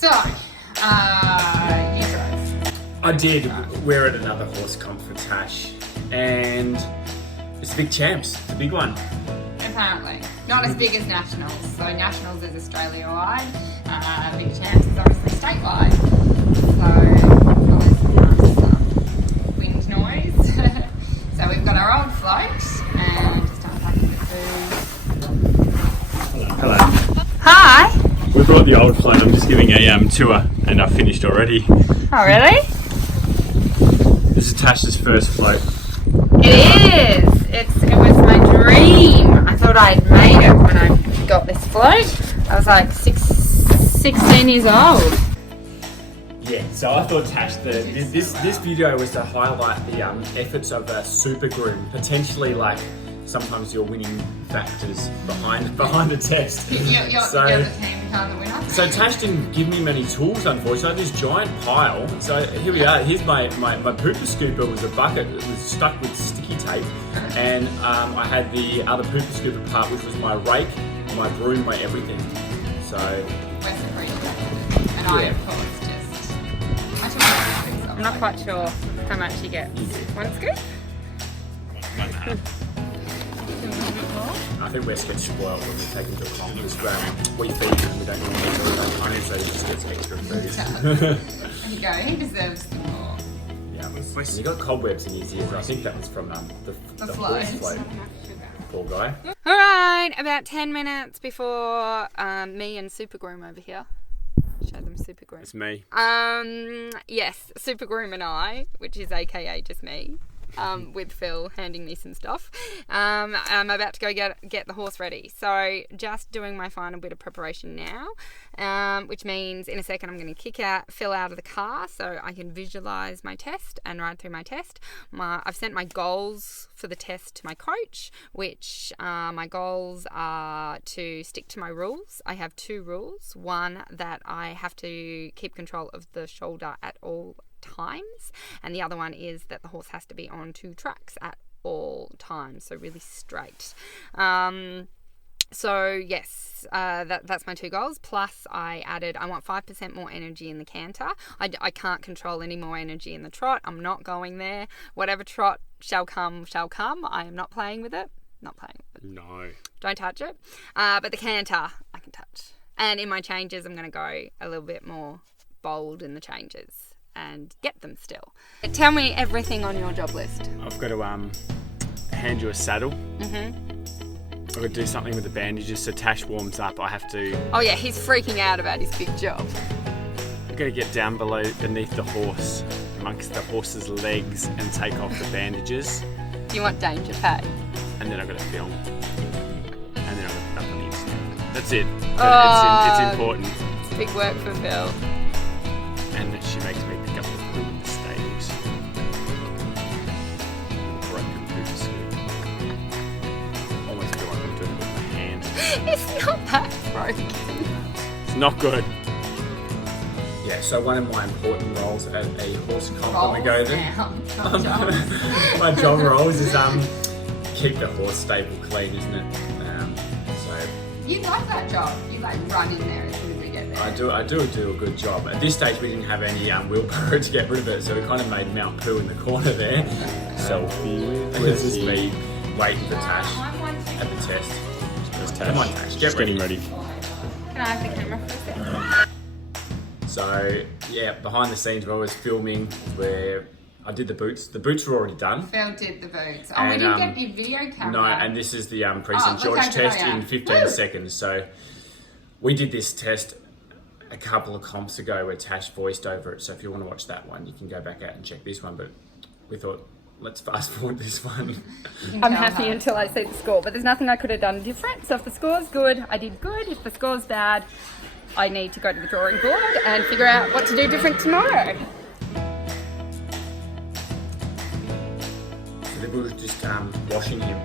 So, you drove. I did. We're at another horse comp for Tash, and it's a big champs. It's a big one. Apparently. Not as big as Nationals. So Nationals is Australia-wide. Big champs is obviously statewide. So, nice wind noise. So we've got our old float and just unpacking the food. Hello. Hi! We brought the old float. I'm just giving a tour, and I've finished already. Oh, really? This is Tash's first float. It is. It was my dream. I thought I'd made it when I got this float. I was like 16 years old. Yeah, so I thought, Tash, this video was to highlight the efforts of a super groom, potentially like sometimes your winning factors behind the test. You're the team behind the winner. So Tash didn't give me many tools, unfortunately. I had this giant pile. So here we are. Here's my pooper scooper was a bucket that was stuck with sticky tape, and I had the other pooper scooper part, which was my rake, my broom, my everything. So. Where's the free? And I, of course, I'm not quite sure how much you get. One scoop? I think Wes gets spoiled when we take him to a comp because we feed him and we don't normally do it at home, so he just gets extra food. There you go, he deserves some more. Yeah, he got cobwebs in his ears. I think that was from the horse float. Poor guy. Alright, about 10 minutes before me and Super Groom over here. Show them Super Groom. It's me. Yes, Super Groom and I, which is aka just me. With Phil handing me some stuff. I'm about to go get the horse ready. So just doing my final bit of preparation now, which means in a second I'm going to kick Phil out of the car so I can visualise my test and ride through my test. I've sent my goals for the test to my coach, which my goals are to stick to my rules. I have 2 rules. One, that I have to keep control of the shoulder at all times, and the other one is that the horse has to be on 2 tracks at all times, so really straight. So yes, that's my 2 goals. Plus I added, I want 5% more energy in the canter. I can't control any more energy in the trot. I'm not going there. Whatever trot shall come. I am not playing with it. No. Don't touch it. But the canter I can touch. And in my changes I'm going to go a little bit more bold in the changes and get them still. Tell me everything on your job list. I've got to hand you a saddle. I've got to do something with the bandages so Tash warms up. I have to... Oh yeah, he's freaking out about his big job. I've got to get down beneath the horse, amongst the horse's legs, and take off the bandages. You want danger pay. And then I've got to film. And then I've got to put up on the Instagram. That's it. It's important. It's big work for Phil. And she makes me pick up the food in the stables. Broken food scoop. Almost feel like I'm doing it with my hand. It's not that broken. It's not good. Yeah, so one of my important roles at a horse comp when we go there. My job roles is keep the horse stable clean, isn't it? You like that job. You like run in there as soon as we get there. I do a good job. At this stage, we didn't have any wheelbarrow to get rid of it, so we kind of made Mount Poo in the corner there. Selfie with This is me waiting for Tash at the test. Come on, Tash, get ready. Can I have the camera for a second? So, yeah, behind the scenes, we're always filming where I did the boots. The boots were already done. Phil did the boots. Oh, we didn't get your video camera. No, and this is the Prix St. George test in 15 seconds. So we did this test a couple of comps ago where Tash voiced over it. So if you want to watch that one, you can go back out and check this one. But we thought, let's fast forward this one. I'm happy until I see the score. But there's nothing I could have done different. So if the score's good, I did good. If the score's bad, I need to go to the drawing board and figure out what to do different tomorrow. We were just washing him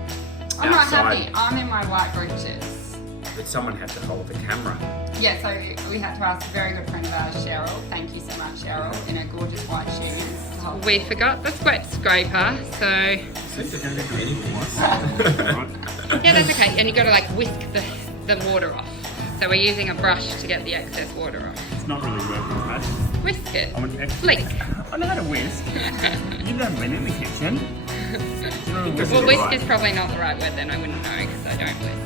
I'm not outside. happy. I'm in my white breeches. But someone had to hold the camera. Yeah, so we had to ask a very good friend of ours, Cheryl. Thank you so much, Cheryl, in her gorgeous white shoes. We forgot the sweat scraper, so... Yeah, that's okay. And you got to like whisk the water off. So we're using a brush to get the excess water off. It's not really working, Tash. Whisk it. I'm an Flick. I know how to whisk. You've done been in the kitchen. Well, whisk is probably not the right word then. I wouldn't know because I don't whisk.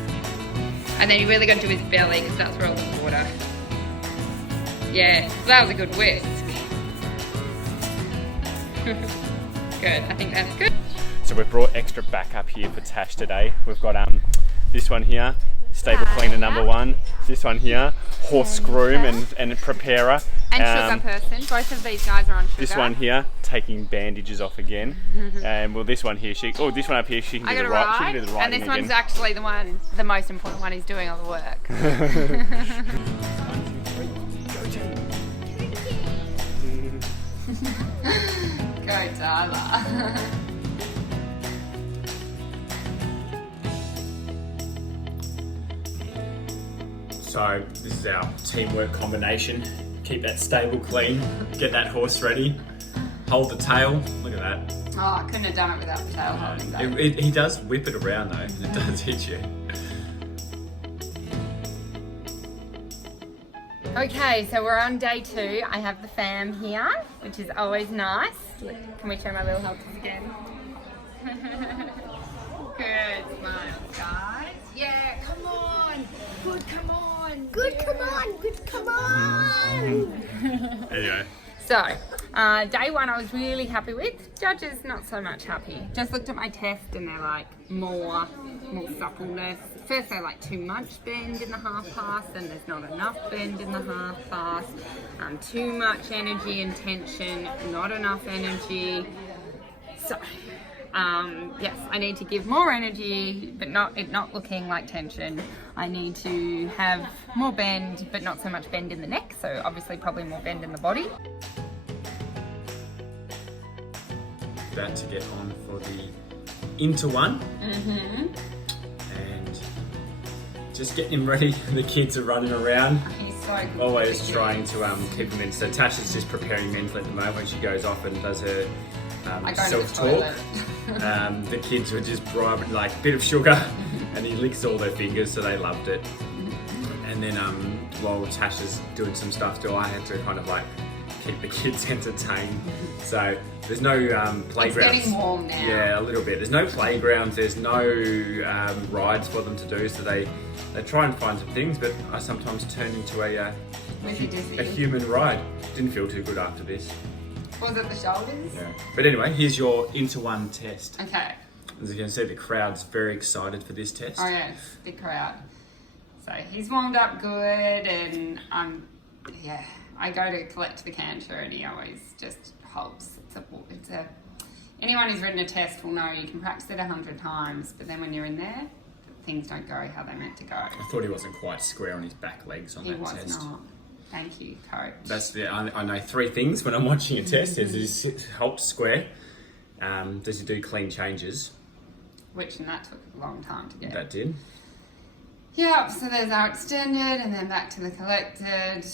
And then you really got to do his belly because that's where all the water. Yeah, that was a good whisk. Good, I think that's good. So we've brought extra backup here for Tash today. We've got this one here, stable cleaner number 1. This one here, horse groom and preparer. And sugar person. Both of these guys are on sugar. This one here, taking bandages off again. And well, this one here, this one up here, she can do the right. She can do the right. And this one's actually the most important one. He's doing all the work. 1, 2, 3, go team. Go, Tyler. So this is our teamwork combination. Keep that stable clean, get that horse ready, hold the tail. Look at that. Oh, I couldn't have done it without the tail holding that. He does whip it around though, and it does hit you. Okay, so we're on day 2. I have the fam here, which is always nice. Look, can we show my little helpers again? Good smiles, guys. Yeah, come on. Good, come on. Good, come on. Good, come on. There you go. So, day 1 I was really happy with. Judges not so much happy. Just looked at my test and they're like more suppleness. First they're like too much bend in the half pass and there's not enough bend in the half pass. Too much energy and tension, not enough energy. So, yes, I need to give more energy, but not looking like tension. I need to have more bend, but not so much bend in the neck. So obviously probably more bend in the body. About to get on for the into one. And just getting him ready. The kids are running around. He's so good. Always trying to keep him in. So Tash is just preparing mentally at the moment when she goes off and does her self-talk. The kids were just bribing like a bit of sugar and he licks all their fingers, so they loved it. And then while Tash is doing some stuff too, I had to kind of like keep the kids entertained. So there's no playgrounds. It's getting warm now. Yeah, a little bit. There's no playgrounds, there's no rides for them to do, so they try and find some things, but I sometimes turn into a human ride. Didn't feel too good after this. Was it the shoulders? Yeah. But anyway, here's your into one test. Okay. As you can see, the crowd's very excited for this test. Oh yes, big crowd. So he's warmed up good, and I go to collect the canter, and he always just holds. Anyone who's written a test will know you can practice it 100 times, but then when you're in there, things don't go how they're meant to go. I thought he wasn't quite square on his back legs on that test. He was not. Thank you, coach. I know 3 things when I'm watching a test. Is he halt square? Does he do clean changes? And that took a long time to get. That did. Yeah, so there's our extended and then back to the collected.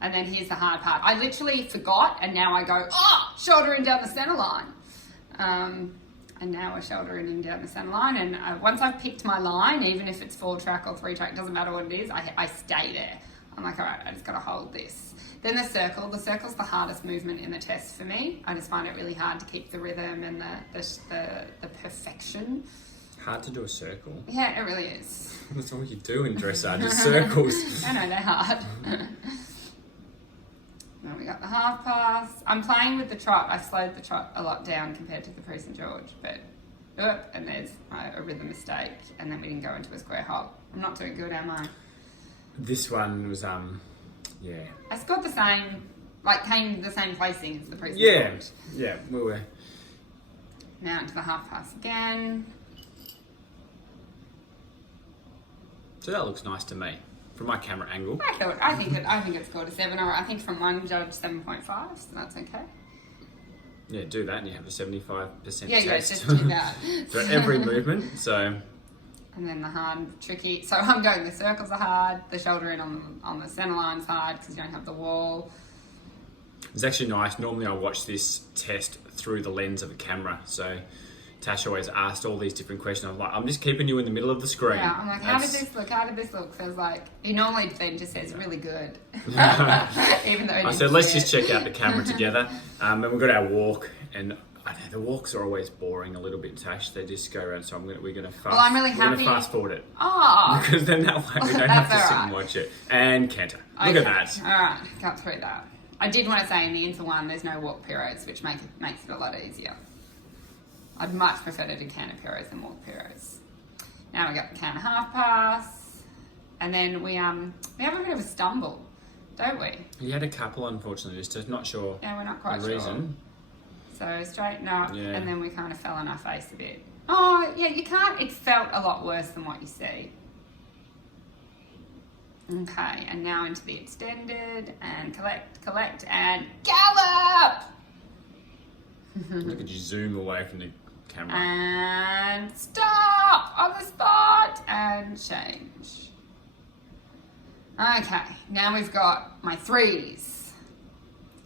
And then here's the hard part. I literally forgot and now I go, shouldering down the centre line. And now we're shouldering in down the centre line. And once I've picked my line, even if it's 4-track or 3-track, doesn't matter what it is, I stay there. I'm like, all right, I just got to hold this. Then the circle's the hardest movement in the test for me. I just find it really hard to keep the rhythm and the perfection. Hard to do a circle. Yeah, it really is. That's all you do in dressage, just circles. I know, they're hard. Now we got the half pass. I'm playing with the trot. I slowed the trot a lot down compared to the Prix St. George, but and there's a rhythm mistake, and then we didn't go into a square hole. I'm not doing good, am I? This one was I scored the same, came the same placing as the Prix St. George. Yeah, we were. Now into the half pass again. So that looks nice to me from my camera angle. I think it scored a 7, or I think from one judge 7.5, so that's okay. Yeah, do that and you have a 75% test. Yeah, just do that. For every movement, so. And then the hard, tricky. So I'm going, the circles are hard, the shoulder in on the centre line's hard because you don't have the wall. It's actually nice. Normally I watch this test through the lens of a camera, so Tash always asked all these different questions. I'm like, I'm just keeping you in the middle of the screen. Yeah, I'm like, how did this look? How did this look? Feels like he normally then just says really good. Even though I said, let's just check out the camera together. And we've got our walk, and I know the walks are always boring a little bit, Tash. They just go around, so we're going to fast. Well, I'm really happy. Fast forward it. Oh, Because then that way we don't have to That's sit all and right. watch it. And canter. Look at that. All right, cut through that. I did want to say in the Inter one, there's no walk periods, which makes it a lot easier. I'd much prefer to do canter periods than walk periods. Now we got the canter half pass, and then we have a bit of a stumble, don't we? He had a couple, unfortunately, just not sure Yeah, we're not quite the sure. reason. So straighten up, Yeah. and then we kind of fell on our face a bit. Oh, yeah, you can't. It felt a lot worse than what you see. Okay, and now into the extended, and collect, and gallop! Look at you zoom away from the camera. And stop on the spot, and change. Okay, now we've got my threes.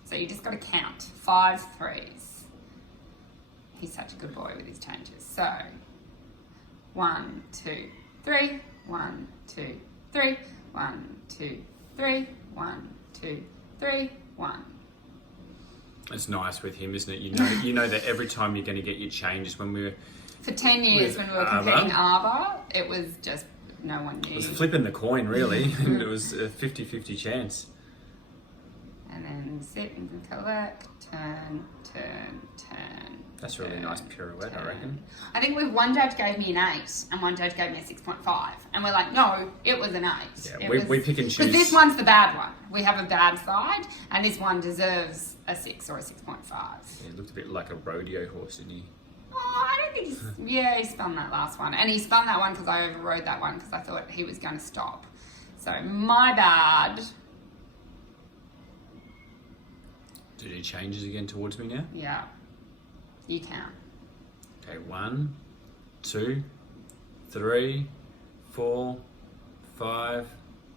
So you just got to count 5 threes. He's such a good boy with his changes. So 1, 2, 3. 1, 2, 3. 1, 2, 3. 1, 2, 3. 1. It's nice with him, isn't it? You know that every time you're going to get your changes. When we were For 10 years With when we were Arbor. competing Arbor, it was just no one it knew. was flipping the coin, really, and it was a 50-50 chance. And then sit and collect, turn. That's a really turn, nice pirouette, I reckon. I think one judge gave me an 8 and one judge gave me a 6.5. And we're like, no, it was an 8. Yeah, we pick and choose. Because this one's the bad one. We have a bad side, and this one deserves a 6 or a 6.5. He looked a bit like a rodeo horse, didn't he? Oh, I don't think he's... Yeah, he spun that last one. And he spun that one because I overrode that one because I thought he was going to stop. So, my bad. Did he changes again towards me now? Yeah. You can. Okay, 1, 2, 3, 4, 5,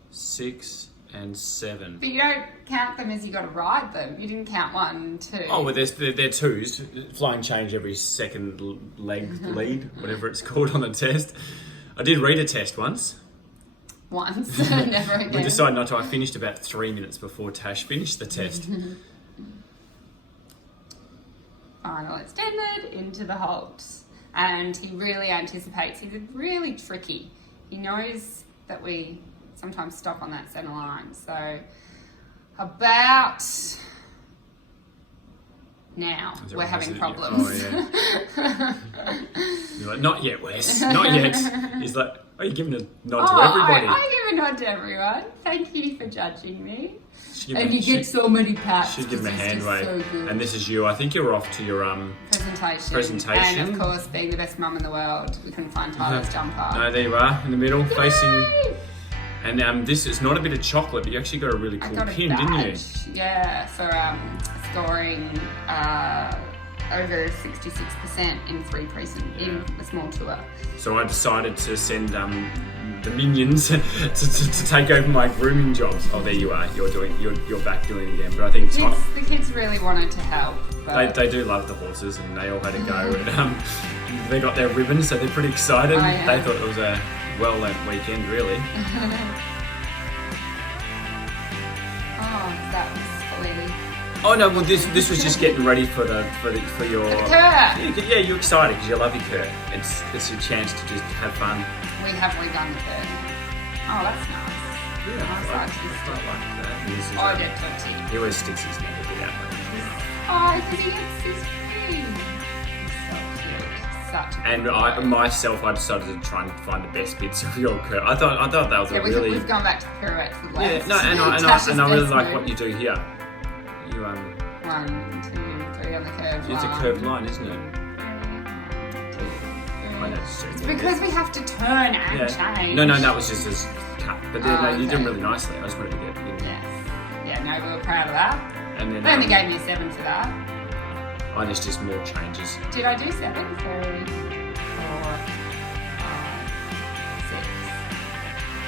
6, and 7. But you don't count them as you got to ride them. You didn't count 1, 2. Oh, well, they're twos. Flying change every second leg lead, whatever it's called on the test. I did read a test once. Once. Never again. We decided not to. I finished about 3 minutes before Tash finished the test. Final extended into the halt. And he really anticipates. He's really tricky. He knows that we sometimes stop on that centre line. So about now Is it we're right? having Is it- problems. Oh, yeah. You're like, not yet, Wes. Not yet. He's like, oh, you're giving a nod to everybody. I give a nod to everyone. Thank you for judging me. Should give And him- you get so many pats. should give him a 'cause hand he's wave. just so good. And this is you. I think you're off to your Presentation. And of course, being the best mum in the world, we couldn't find Tyler's jumper. No, there you are in the middle, facing. Yay! And this is not a bit of chocolate, but you actually got a really I cool got a pin, badge. didn't you? Yeah, for scoring over 66% in 3 in the small tour. So I decided to send the minions to take over my grooming jobs. Oh, there you are. You're back doing it again. But I think The kids really wanted to help. But they do love the horses, and they all had a go. And they got their ribbons, so they're pretty excited. Oh, yeah. They thought it was a well-earned weekend, really. Oh, that was fully... Oh no! Well, this was just getting ready for your. For the cur! Yeah, you're excited because you love your cur. It's your chance to just have fun. We have redone the cur. Oh, that's nice. Yeah, Nice I artistic. like that. This is, Oh, I did 20. he always sticks his neck a bit out. Oh, because he gets his cream. He's so cute. Such a And good I boy. myself, I decided to try and find the best bits of your cur. I thought that was Yeah, a really. we've gone back to pirouettes with legs. Yeah, no, and Tash is I really best like move. what you do here. You 1, 2, 3 on the curved it's a line. curved line, isn't it? I know, It's because we have to turn and Yeah. change. No, that was just as cut. But then, Oh, no, you did okay. really nicely. I just wanted to get in there. Yes. Yeah, no, we were proud of that. And then They only gave me a 7 for that. oh, there's just more changes. Did I do 7? 3, 4, 5, 6.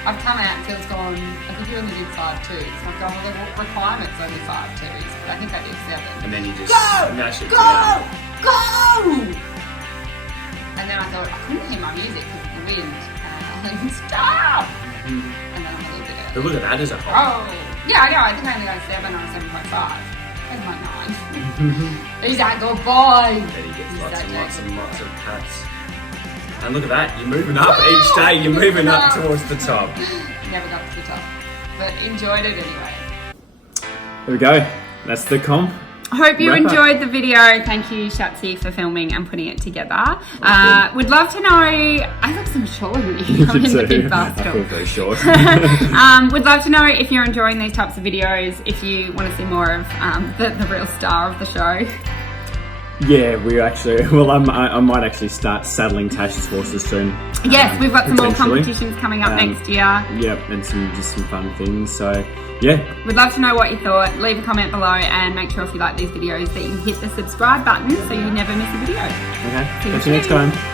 I've come out and Phil's gone, I think you only did 5 twos. I've gone, well, the requirement's only 5 twos, but I think I did 7. And then you just Go! smash it Go! down. Go! And then I thought, I couldn't hear my music because of the wind. And stop! And then I'm a little bit early. But look at that as a whole. Oh, yeah, I know. I think I only got a 7 or a 7.5. That's my 9. He's that good boy. And he gets He's lots so and lots jacked. and lots of pats. And look at that, you're moving up each day, you're moving up towards the top. Never got to the top, but enjoyed it anyway. There we go, that's the comp. I hope you Wrap up. enjoyed the video. Thank you, Shatsi, for filming and putting it together. Would love to know. I look so short than you. I'm in the big I feel basket. very short. Would love to know if you're enjoying these types of videos. If you want to see more of the real star of the show. Yeah, we actually, well, I might actually start saddling Tash's horses soon. Yes, we've got some more potentially. competitions coming up next year. Yep, and just some fun things. So, yeah. We'd love to know what you thought. Leave a comment below and make sure if you like these videos that you hit the subscribe button so you never miss a video. Okay, See you catch you next soon. time.